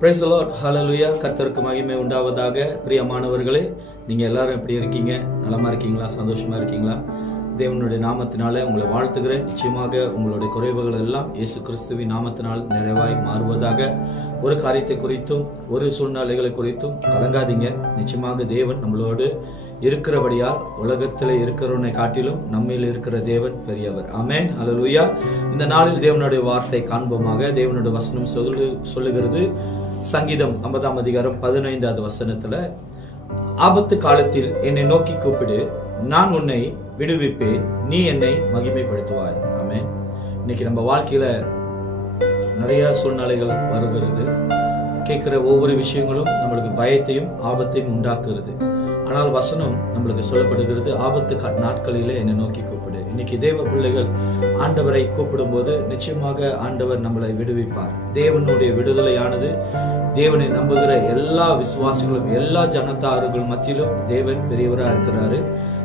Praise the Lord. Hallelujah. கர்த்தருக்கு மகிமை உண்டாவதாக. பிரியமானவர்களே, நீங்க எல்லாரும் எப்படி இருக்கீங்க? நலமா இருக்கீங்களா? சந்தோஷமா இருக்கீங்களா? தேவனுடைய நாமத்தினால உங்களை வாழ்த்துகிறேன். நிச்சயமாக உங்களுடைய குறைவுகள் எல்லாம் இயேசு கிறிஸ்துவின் நாமத்தினால் நிறைவாய் மாறுவதாக. ஒரு காரியத்தை குறித்தும் ஒரு சூழ்நிலைகளை குறித்தும் கலங்காதீங்க. நிச்சயமாக தேவன் நம்மளோடு இருக்கிறபடியால் உலகத்தில் இருக்கிறவனை காட்டிலும் நம்மில் இருக்கிற தேவன் பெரியவர். ஆமென். ஹல்லேலூயா. இந்த நாளில் தேவனுடைய வார்த்தை காண்போமாக. தேவனுடைய வசனம் சொல்லுகிறது. சங்கீதம் 50ஆம் அதிகாரம் 15வது வசனத்துல, ஆபத்து காலத்தில் என்னை நோக்கி கூப்பிடு, நான் உன்னை விடுவிப்பேன், நீ என்னை மகிமைப்படுத்துவாய். ஆமென். இன்னைக்கு நம்ம வாழ்க்கையில நிறைய சூழ்நிலைகள் வருகிறது. கேட்கிற ஒவ்வொரு விஷயங்களும் நம்மளுக்கு பயத்தையும் ஆபத்தையும் உண்டாக்குறது. ஆனால் வசனம் நம்மளுக்கு சொல்லப்படுகிறது, ஆபத்து நாட்களிலே என்னை நோக்கி கூப்பிடு. இன்னைக்கு தேவ பிள்ளைகள் ஆண்டவரை கூப்பிடும் போது நிச்சயமாக ஆண்டவர் நம்மளை விடுவிப்பார். தேவனுடைய விடுதலையானது தேவனை நம்புகிற எல்லா விசுவாசிகளும் எல்லா ஜனத்தார்கள் மத்தியிலும் தேவன் பெரியவராக இருக்கிறாரு.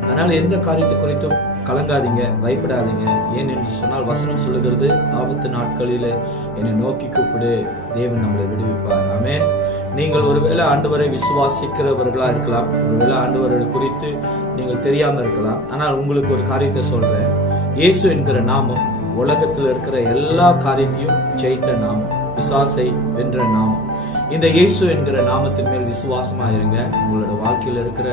அதனால எந்த காரியத்தை குறித்தும் கலங்காதீங்க, பயப்படாதீங்க. ஏன் என்று சொன்னால் வசனம் சொல்லுகிறது, ஆபத்து நாட்களில என்னை நோக்கி கூப்பிடு, தேவன் நம்மளை விடுவிப்பார். ஆமென். நீங்கள் ஒருவேளை ஆண்டவரை விசுவாசிக்கிறவர்களா இருக்கலாம், ஒருவேளை ஆண்டவரை குறித்து நீங்கள் தெரியாம இருக்கலாம். ஆனால் உங்களுக்கு ஒரு காரியத்தை சொல்றேன், இயேசு என்கிற நாமம் உலகத்தில் இருக்கிற எல்லா காரியத்தையும் ஜெயித்த நாமம், பிசாசை வென்ற நாமம். இந்த இயேசு என்கிற நாமத்தின் மேல் விசுவாசமா இருங்க. உங்களோட வாழ்க்கையில் இருக்கிற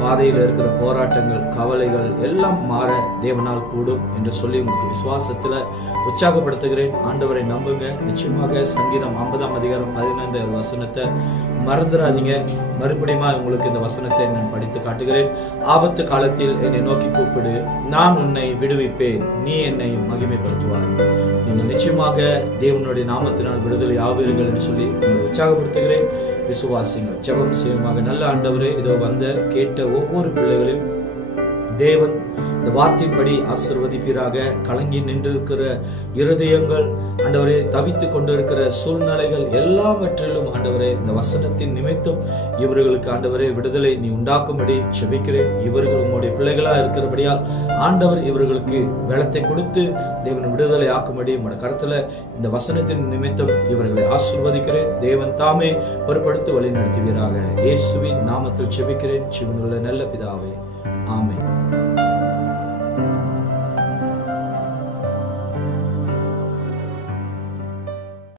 பாதையில் இருக்கிற போராட்டங்கள், கவலைகள் எல்லாம் மாற தேவனால் கூடும் என்று சொல்லி உங்களுக்கு விசுவாசத்துல உற்சாகப்படுத்துகிறேன். ஆண்டவரை நம்புங்க. நிச்சயமாக சங்கீதம் 50ஆம் அதிகாரம் 15வது வசனத்தை மறந்துடாதீங்க. மறுபடியும் உங்களுக்கு இந்த வசனத்தை நான் படித்து காட்டுகிறேன். ஆபத்து காலத்தில் என்னை நோக்கி கூப்பிடு, நான் உன்னை விடுவிப்பேன், நீ என்னை மகிமைப்படுத்துவாய். நீங்கள் நிச்சயமாக தேவனுடைய நாமத்தினால் விடுதலை ஆவீர்கள் என்று சொல்லி உங்களை உற்சாகப்படுத்துகிறேன். விசுவாசிங்கள். ஜெபம் செய்யுமாக. நல்ல ஆண்டவரே, இதோ வந்த கேட்ட ஒவ்வொரு பிள்ளைகளையும் தேவன் இந்த வார்த்தையின்படி ஆசீர்வதிப்பீராக. கலங்கி நின்றிருக்கிற இருதயங்கள் ஆண்டவரே, தவித்து கொண்டிருக்கிற சூழ்நிலைகள் எல்லாவற்றிலும் ஆண்டவரே, இந்த வசனத்தின் நிமித்தம் இவர்களுக்கு ஆண்டவரே விடுதலை நீ உண்டாக்கும்படி ஜெபிக்கிறேன். இவர்கள் உங்களுடைய பிள்ளைகளா இருக்கிறபடியால் ஆண்டவர் இவர்களுக்கு பலத்தை கொடுத்து தேவன் விடுதலை ஆக்கும்படி உங்களுடைய கருத்துல இந்த வசனத்தின் நிமித்தம் இவர்களை ஆசீர்வதிக்கிறேன். தேவன் தாமே பொறுப்படுத்தி வழி நடத்துவீராக. இயேசுவின் நாமத்தில் ஜெபிக்கிறேன், ஜீவனுள்ள நல்ல பிதாவே. ஆமென்.